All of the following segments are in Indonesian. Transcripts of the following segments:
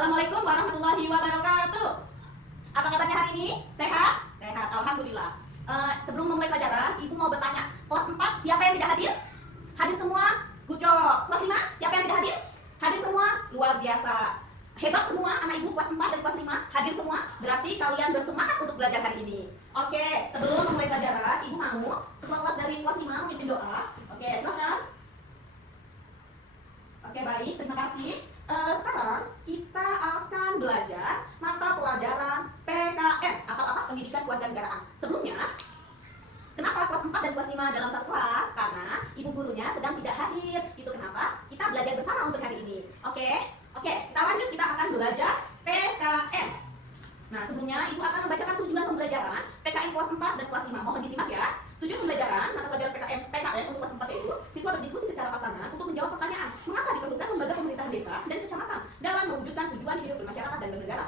Assalamualaikum warahmatullahi wabarakatuh. Apa kabarnya hari ini? Sehat? Sehat, alhamdulillah. Sebelum memulai pelajaran, Ibu mau bertanya, kelas 4 siapa yang tidak hadir? Hadir semua? Good job. Kelas 5 siapa yang tidak hadir? Hadir semua? Luar biasa. Hebat semua anak Ibu kelas 4 dan kelas 5 hadir semua. Berarti kalian bersemangat untuk belajar hari ini. Oke, sebelum memulai pelajaran, Ibu mau ketua kelas dari kelas 5 memimpin doa. Oke, silakan. Oke, baik, terima kasih. Sekarang kita akan belajar mata pelajaran PKN atau apa? Pendidikan Kewarganegaraan. Sebelumnya, kenapa kelas 4 dan kelas 5 dalam satu kelas? Karena ibu gurunya sedang tidak hadir. Itu kenapa kita belajar bersama untuk hari ini. Oke, kita lanjut, kita akan belajar PKN. Nah, sebelumnya ibu akan membacakan tujuan pembelajaran PKN kelas 4 dan kelas 5. Mohon disimak ya. Tujuan pembelajaran mata pelajaran PKN untuk kelas 4 yaitu siswa berdiskusi secara pasangan untuk menjawab pertanyaan mengapa diperlukan lembaga pemerintahan desa dan kecamatan dalam mewujudkan tujuan hidup bermasyarakat dan bernegara.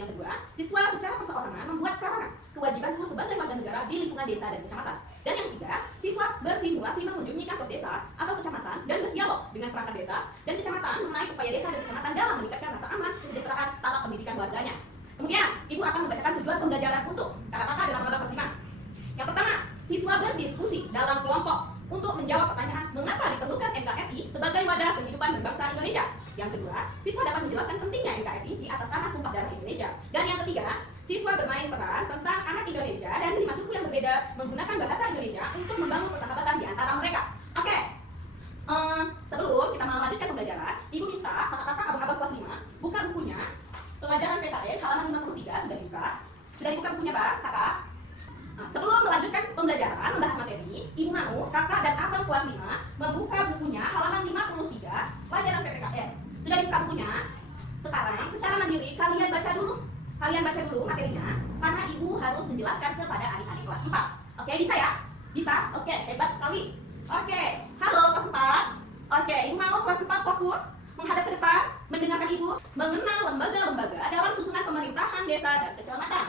Yang kedua, siswa secara perseorangan membuat karangan kewajibanku sebagai warga negara di lingkungan desa dan kecamatan. Dan yang ketiga, siswa bersimulasi mengunjungi kantor desa atau kecamatan dan berdialog dengan perangkat desa dan kecamatan mengenai upaya desa dan kecamatan dalam meningkatkan rasa aman, kesejahteraan, taraf pendidikan warganya. Kemudian, ibu akan membacakan tujuan pembelajaran untuk kakak-kakak dalam kelas 5. Yang pertama, siswa berdiskusi dalam kelompok untuk menjawab pertanyaan mengapa diperlukan NKRI sebagai wadah kehidupan berbangsa Indonesia. Yang kedua, siswa dapat menjelaskan pentingnya NKRI di atas tanah tumpah darah Indonesia. Dan yang ketiga, siswa bermain peran tentang anak Indonesia dan 5 suku yang berbeda menggunakan bahasa Indonesia untuk membangun persahabatan di antara mereka. Oke, sebelum kita melanjutkan pembelajaran, ibu minta kakak-kakak abang-abang kelas 5 buka bukunya pelajaran PKN halaman 53. Sudah dibuka bukunya, Pak, kakak? Nah, sebelum melanjutkan pembelajaran membahas materi, ibu mau kakak dan abang kelas 5 membuka bukunya halaman 53 pelajaran PPKN. Sudah dibuka bukunya? Sekarang secara mandiri kalian baca dulu materinya karena ibu harus menjelaskan kepada adik-adik kelas 4. Oke, bisa ya? Bisa? Oke, hebat sekali. Oke, halo kelas 4. Oke, ibu mau kelas 4 fokus menghadap ke depan, mendengarkan ibu mengenal lembaga-lembaga dalam susunan pemerintahan desa dan kecamatan.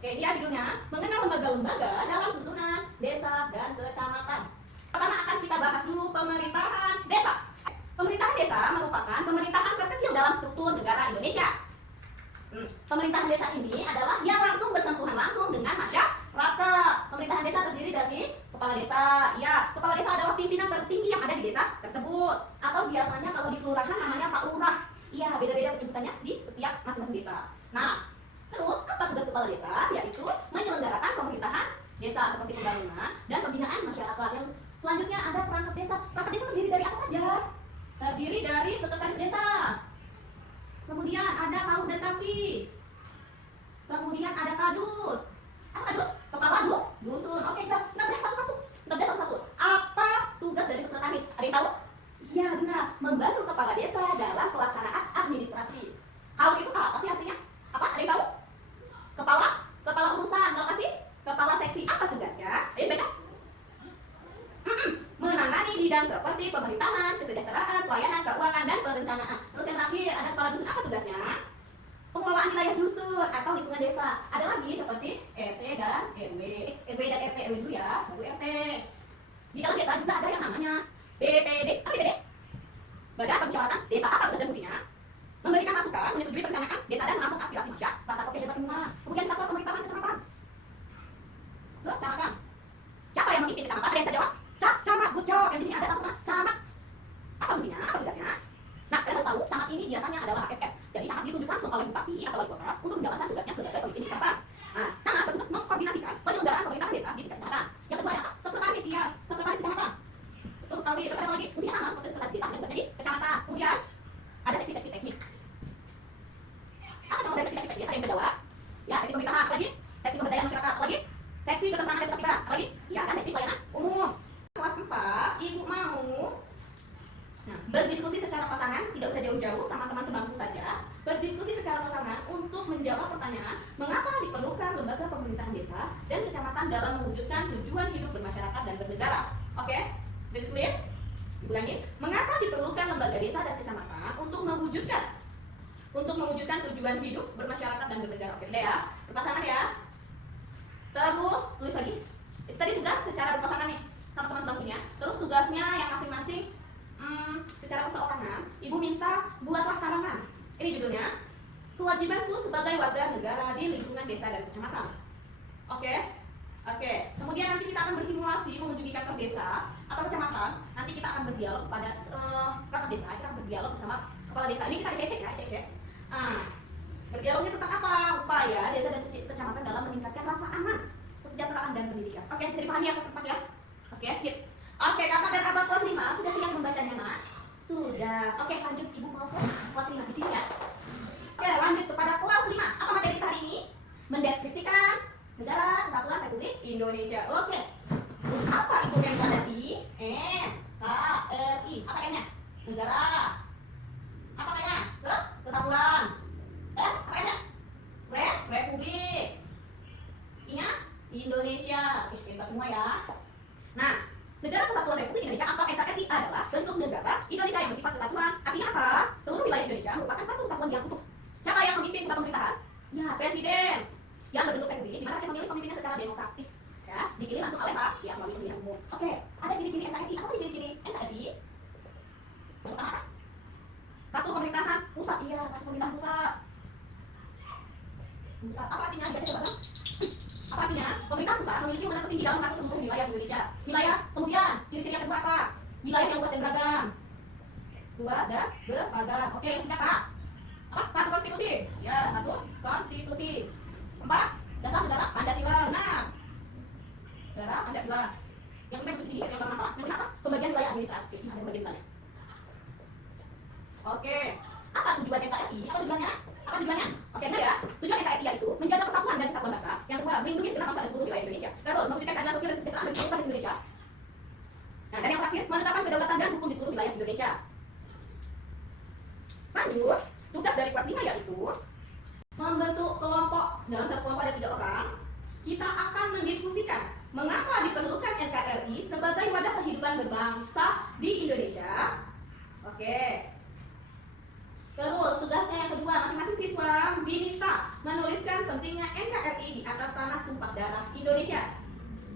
Oke, ini ya judulnya, mengenal lembaga-lembaga dalam susunan desa dan kecamatan. Pertama akan kita bahas dulu pemerintahan desa. Pemerintahan desa merupakan pemerintahan terkecil dalam struktur negara Indonesia. Pemerintahan desa ini adalah yang langsung bersentuhan langsung dengan masyarakat. Pemerintahan desa terdiri dari kepala desa. Ya, kepala desa adalah pimpinan tertinggi yang ada di desa tersebut. Atau biasanya kalau di kelurahan namanya Pak Lurah. Iya, beda-beda penyebutannya di setiap masing-masing desa. Nah, terus apa tugas kepala desa? Yaitu menyelenggarakan pemerintahan desa seperti pembangunan dan pembinaan masyarakat. Yang selanjutnya ada perangkat desa. Perangkat desa terdiri dari apa saja? Terdiri dari sekretaris desa. Kemudian ada kaum dan kasih. Kemudian ada kadus. Apa kadus? Kepala dusun. Oke, kita bedah satu-satu. Apa tugas dari sekretaris? Ada yang tahu? Iya, benar. Membantu kepala desa dalam pelaksanaan administrasi. Kaum itu apa sih artinya? Apa? Ada yang tahu? Kepala urusan. Kalau kasih? Kepala seksi. Apa tugasnya? Ayo baca. Menangani bidang seperti pemerintahan, kesejahteraan, pelayanan, keuangan, dan perencanaan. Terus yang terakhir ada kepala dusun. Apa tugasnya? Pengelolaan wilayah dusun atau lingkungan desa. Ada lagi seperti RT dan RW. RW dan RT dulu ya, baru RT. Di dalam desa juga ada yang namanya BPD. Apa BPD? Badan Permusyawaratan Desa. Apa tugas dan fungsinya? Memberikan masukan, menyetujui perencanaan desa dan menampung aspirasi masyarakat. Oke, hebat semua. Kemudian kita ke pemerintahan kecamatan. Loh, kecamatan. Siapa yang memimpin kecamatan? Ada yang bisa jawab? Camat, good job. Yang di sini ada satu nama, camat. Apa fungsinya? Apa tugasnya? Nah, kalian harus tahu, camat ini biasanya adalah ASN. Jadi camat ditunjuk langsung oleh bupati atau wali kota untuk menjalankan tugasnya sebagai pemimpin di kecamatan. Nah, camat bertugas mengkoordinasikan penyelenggaraan pemerintahan desa di tingkat kecamatan. Yang kedua ada apa? Sekretaris, ya, sekretaris kecamatan. Terus ada lagi, fungsinya sama seperti sekretaris desa dan tugasnya di kecamatan. Kemudian ada seksi-seksi teknis. Apa contoh dari seksi teknis? Ada yang bisa jawab? Ya, seksi pemerintahan, apa lagi? Seksi pemberdayaan masyarakat, apa lagi? Seksi ketentraman dan ketertiban, apa lagi? Ya, dan seksi pelayanan umum. Kelas 4, ibu mau berdiskusi secara pasangan, tidak usah jauh-jauh, sama teman sebangku saja. Berdiskusi secara pasangan untuk menjawab pertanyaan mengapa diperlukan lembaga pemerintahan desa dan kecamatan dalam mewujudkan tujuan hidup bermasyarakat dan bernegara. Oke, sudah ditulis? Diulangi, mengapa diperlukan lembaga desa dan kecamatan untuk mewujudkan tujuan hidup bermasyarakat dan bernegara. Oke, udah ya, berpasangan ya. Terus tulis lagi. Itu tadi tugas secara berpasangan nih sama teman sebangkunya. Terus tugasnya yang masing-masing secara perseorangan, ibu minta buatlah karangan. Ini judulnya, kewajibanku sebagai warga negara di lingkungan desa dan kecamatan. Oke. Kemudian nanti kita akan bersimulasi mengunjungi kantor desa atau kecamatan. Nanti kita akan berdialog pada perangkat desa. Kita akan berdialog bersama kepala desa. Ini kita cek ya, cek. Berdialognya tentang apa? Upaya desa dan kecamatan dalam meningkatkan rasa aman, kesejahteraan dan pendidikan. Oke, bisa dipahami ya kesempat ya? Oke, sip. Oke, kakak dan abang kelas 5 sudah siap membacanya, Nak? Sudah. Oke, lanjut ibu mau ke kelas 5 di sini ya. Oke, lanjut kepada kelas 5. Apa materi kita hari ini? Mendeskripsikan Negara Kesatuan Republik Indonesia. Oke. Apa itu yang tadi? NKRI. Apa N-nya? Negara. Apa T-nya? Kesatuan. Apa N-nya? Republik. I-nya? Indonesia. Oke, pintar semua ya. Nah, Negara Kesatuan Republik Indonesia atau NKRI adalah bentuk negara Indonesia yang bersifat kesatuan. Artinya apa? Seluruh wilayah Indonesia merupakan satu kesatuan yang utuh. Siapa yang memimpin pusat pemerintahan? Ya, presiden. Yang berbentuk republik, di mana rakyat memilih pemimpinnya secara demokratis. Ya, dipilih langsung oleh rakyat melalui pemilihan umum. Oke, ada ciri-ciri NKRI. Apa sih ciri-ciri NKRI? Yang pertama apa? Satu pemerintahan pusat. Iya, satu pemerintahan pusat. Apa artinya? Baca coba dong. Apa artinya? Pemerintah pusat memiliki wewenang tertinggi dalam mengatur seluruh wilayah Indonesia. Wilayah, kemudian ciri-ciri yang kedua apa? Wilayah yang luas dan beragam. Luas dan beragam. Oke, yang ketiga apa? Satu konstitusi. Ya, satu konstitusi. 4. Dasar negara Pancasila. Nah, negara Pancasila. Yang kedua di sini yang kelima apa? Yang kelima apa? Pembagian wilayah administratif. Ada pembagian wilayah. Oke. Apa tujuan NKRI? Apa tujuannya? Oke, ya. Tujuan NKRI yaitu menjaga persatuan dan kesatuan bangsa. Yang kedua, melindungi segenap bangsa dan seluruh wilayah Indonesia. Terus, memberikan keadilan sosial dan kesejahteraan bagi seluruh Indonesia. Nah, dan yang terakhir, menetapkan kedaulatan dan hukum di seluruh wilayah Indonesia. Lanjut, tugas dari kelas 5 yaitu membentuk kelompok. Dalam satu kelompok ada 3 orang. Kita akan mendiskusikan mengapa diperlukan NKRI sebagai wadah kehidupan berbangsa di Indonesia. Oke. Terus tugasnya yang kedua, masing-masing siswa diminta menuliskan pentingnya NKRI di atas tanah tumpah darah Indonesia.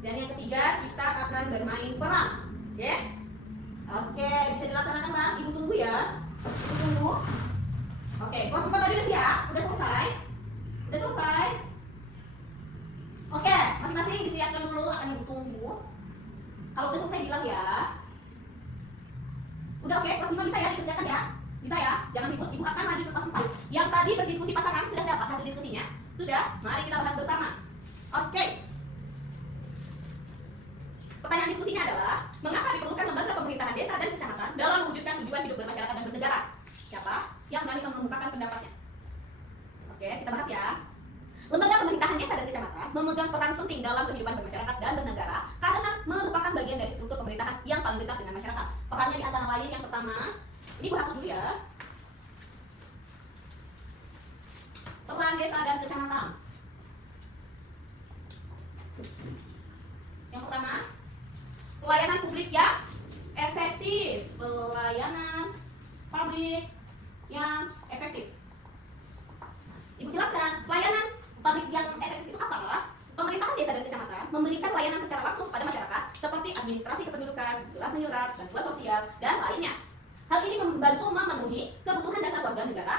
Dan yang ketiga, kita akan bermain peran. Oke, bisa dilaksanakan, Bang. Ibu tunggu ya. Ibu tunggu. Oke, kelas 4 tadi udah siap? Udah selesai? Oke, masing-masing disiapkan dulu, akan ibu tunggu. Kalau udah selesai bilang ya. Udah oke, kelas 5 bisa ya dikerjakan ya? Bisa ya? Jangan ribut, ibu akan lanjut ke kelas 4. Yang tadi berdiskusi pasangan sudah dapat hasil diskusinya? Sudah? Mari kita bahas bersama. Oke. Pertanyaan diskusinya adalah, mengapa diperlukan lembaga pemerintahan desa dan kecamatan dalam mewujudkan tujuan hidup bermasyarakat dan bernegara? Siapa yang berani mengemukakan pendapatnya? Oke, kita bahas ya. Lembaga pemerintahan desa dan kecamatan memegang peran penting dalam kehidupan bermasyarakat dan bernegara karena merupakan bagian dari struktur pemerintahan yang paling dekat dengan masyarakat. Perannya di antara lain yang pertama, ini gue hapus dulu ya. Peran desa dan kecamatan. Yang pertama, pelayanan publik yang efektif. Pelayanan publik yang efektif. Ibu jelaskan, pelayanan publik yang efektif itu apa? Pemerintahan desa dan kecamatan memberikan layanan secara langsung pada masyarakat seperti administrasi kependudukan, surat menyurat, bantuan sosial, dan lainnya. Hal ini membantu memenuhi kebutuhan dasar warga negara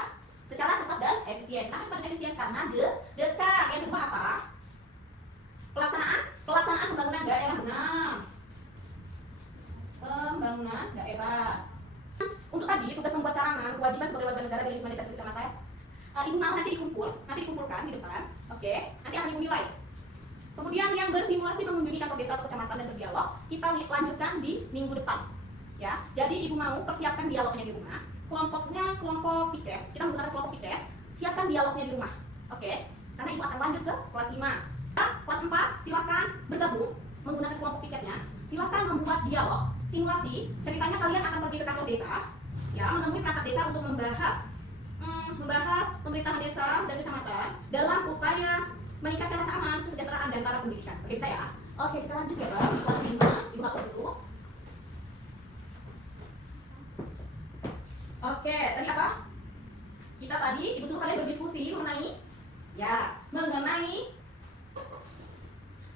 secara cepat dan efisien. Kenapa cepat dan efisien? Karena dekat. Yang kedua apa? Pelaksanaan pembangunan daerah. Nah, pembangunan daerah. Untuk tadi tugas membuat karangan kewajiban sebagai warga negara di lingkungan desa dan kecamatan. Ibu mau nanti dikumpulkan di depan. Oke, nanti akan ibu nilai. Kemudian yang bersimulasi mengunjungi kantor desa atau kecamatan dan berdialog, kita lanjutkan di minggu depan. Ya, jadi ibu mau persiapkan dialognya di rumah. Kelompoknya kelompok piket. Kita menggunakan kelompok piket. Siapkan dialognya di rumah. Oke, karena ibu akan lanjut ke kelas 5. Kelas 4 silakan bergabung menggunakan kelompok piketnya. Silakan membuat dialog, simulasi. Ceritanya kalian akan pergi ke kantor desa, ya, menemui perangkat desa untuk membahas pemerintahan desa dan kecamatan dalam upaya meningkatkan rasa aman, kesejahteraan, dan taraf pendidikan. Oke, bisa ya? Oke, kita lanjut ya, Bang. Kelas 5, ibu hapus dulu. Oke, tadi apa? Kita tadi, ibu suruh kalian berdiskusi mengenai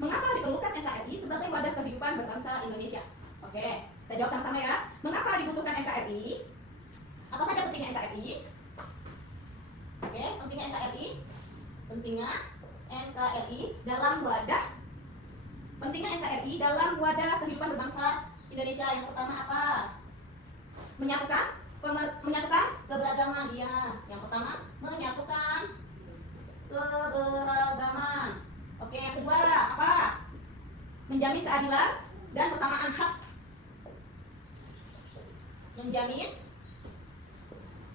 mengapa diperlukan NKRI sebagai wadah kehidupan berbangsa Indonesia. Oke, kita jawab sama-sama ya. Mengapa dibutuhkan NKRI? Apa saja pentingnya NKRI? Oke, pentingnya NKRI. Pentingnya NKRI dalam wadah. Pentingnya NKRI dalam wadah kehidupan berbangsa Indonesia. Yang pertama apa? Menyatukan keberagaman. Iya, yang pertama menyatukan keberagaman. Oke, yang kedua apa? Menjamin keadilan dan persamaan hak. Menjamin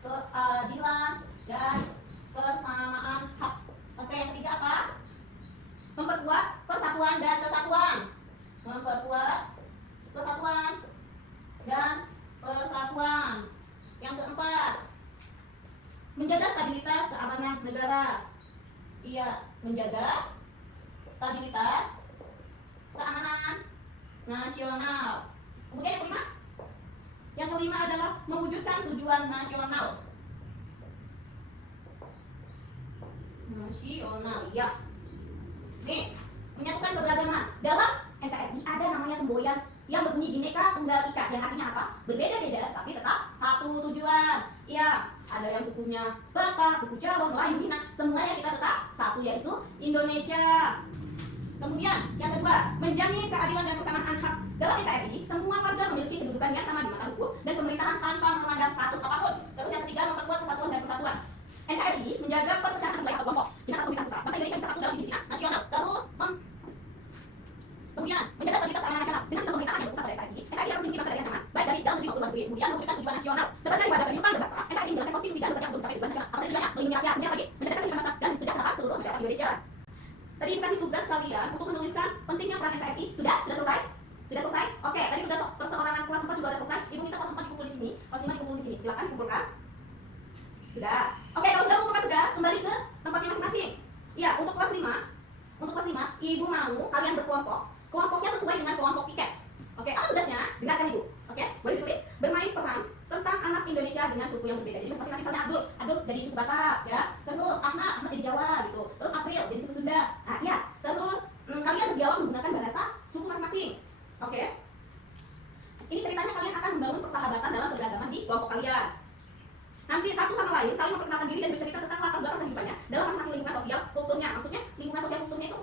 keadilan dan persamaan hak. Oke, yang ketiga apa? Memperkuat persatuan dan kesatuan. Memperkuat kesatuan dan persatuan. Yang keempat, menjaga stabilitas keamanan negara. Iya, menjaga stabilitas keamanan nasional. Kemudian yang kelima, adalah mewujudkan tujuan nasional. Nasional, ya. Nih, menyatukan keberagaman. Dalam NKRI ada namanya semboyan yang berbunyi Bhinneka Tunggal Ika, yang artinya apa? Berbeda-beda tapi tetap satu tujuan. Iya, ada yang sukunya berapa, suku Jawa, Melayu, Minang, semuanya kita tetap satu, yaitu Indonesia. Kemudian yang kedua, menjamin keadilan dan persamaan hak. Dalam NKRI, semua warga memiliki kedudukan yang sama di mata hukum dan pemerintahan tanpa memandang status apapun. Terus yang ketiga, memperkuat kesatuan dan persatuan. NKRI menjaga perpecahan wilayah atau kelompok di tengah pemerintahan pusat. Bangsa Indonesia bisa satu dalam visi nasional. Terus kemudian menjaga stabilitas keamanan nasional dengan sistem pemerintahan yang berpusat pada NKRI. NKRI harus melindungi bangsa dari ancaman baik dari dalam negeri maupun luar negeri. Kemudian mewujudkan tujuan nasional sebagai wadah kehidupan berbangsa. NKRI menjalankan konstitusi dan bekerja untuk mencapai tujuan nasional. Apa tujuannya? Melindungi rakyat, kemudian lagi menjadikan kehidupan bangsa dan sejahtera seluruh masyarakat Indonesia. Tadi dikasih tugas kalian untuk menuliskan pentingnya peran NKRI. Sudah selesai? Sudah selesai? Oke, tadi tugas perseorangan kelas 4 juga sudah selesai. Ibu minta kelas 4 dikumpul di sini, kelas 5 dikumpul di sini. Silakan dikumpulkan. Sudah. Oke, kalau sudah mengumpulkan tugas, kembali ke tempatnya masing-masing. Iya, untuk kelas 5, Ibu mau kalian berkelompok. Kelompoknya sesuai dengan kelompok piket. Oke, apa tugasnya? Dengarkan Ibu. Oke, boleh ditulis. Bermain peran tentang anak Indonesia dengan suku yang berbeda. Jadi masing-masing, misalnya Abdul jadi suku Batak, ya. Terus Ahmad jadi Jawa gitu. Terus April jadi suku Sunda. Nah, iya. Terus kalian berdialog menggunakan bahasa suku masing-masing. Oke. Ini ceritanya kalian akan membangun persahabatan dalam keberagaman di kelompok kalian. Nanti satu sama lain saling memperkenalkan diri dan bercerita tentang latar belakang kehidupannya dalam masing-masing lingkungan sosial kulturnya. Maksudnya lingkungan sosial kulturnya itu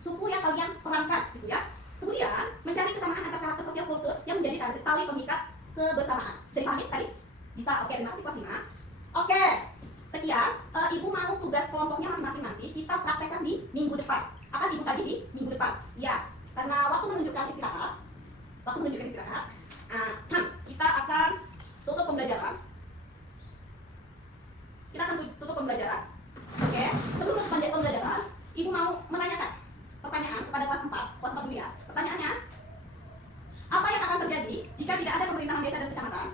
suku yang kalian perankan, gitu ya. Kemudian mencari kesamaan antar karakter sosial kultur yang menjadi tali pengikat kebersamaan. Bisa dipahami tadi? Bisa. Oke, terima kasih kelas 5. Oke, sekian. Ibu mau tugas kelompoknya masing-masing nanti kita praktekkan di minggu depan. Akan Ibu tadi di minggu depan. Ya, karena waktu menunjukkan istirahat. Kita akan tutup pembelajaran. Oke, sebelum tutup pembelajaran, Ibu mau menanyakan pertanyaan kepada kelas 4 dulu ya. Pertanyaannya, apa yang akan terjadi jika tidak ada pemerintahan desa dan kecamatan?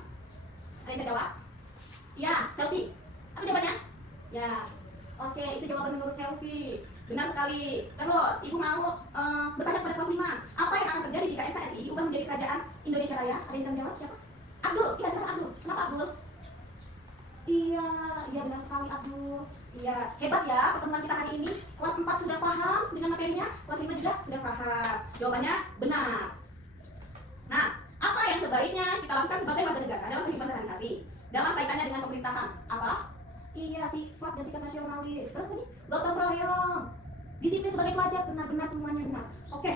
Ada yang bisa jawab? Ya, Selfie. Apa jawabannya? Ya, oke, itu jawaban menurut Selfie. Benar sekali. Terus, Ibu mau bertanya kepada kelas 5, apa yang akan terjadi jika NKRI diubah menjadi kerajaan Indonesia Raya? Ada yang bisa jawab? Siapa? Abdul. Iya, siapa Abdul? Kenapa Abdul? Iya benar sekali Abdul. Iya, hebat ya pertemuan kita hari ini. Kelas 4 sudah paham dengan materinya, kelas 5 juga sudah paham. Jawabannya benar. Nah, apa yang sebaiknya kita lakukan sebagai warga negara dalam kehidupan sehari-hari dalam kaitannya dengan pemerintahan? Apa? Iya, sifat dan sikap nasionalis. Terus tadi, gotong royong, disiplin sebagai pelajar, benar-benar semuanya benar. Oke,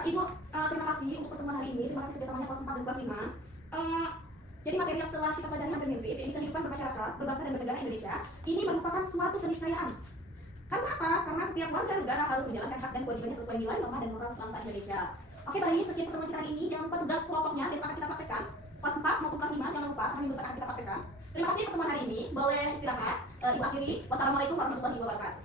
Ibu, terima kasih untuk pertemuan hari ini. Terima kasih kerjasamanya kelas 4 dan kelas 5. Jadi materi yang telah kita pelajari hampir mirip, yaitu kehidupan bermasyarakat, berbangsa dan bernegara Indonesia. Ini merupakan suatu keniscayaan. Karena apa? Karena setiap warga negara harus menjalankan hak dan kewajibannya sesuai nilai, norma, dan moral bangsa Indonesia. Oke, baik, sekian pertemuan kita hari ini. Jangan lupa tugas kelompoknya besok akan kita praktekkan. Kelas 4 maupun kelas 5, jangan lupa hari minggu akan kita praktekkan. Terima kasih pertemuan hari ini. Boleh istirahat. Ibu akhiri. Wassalamualaikum warahmatullahi wabarakatuh.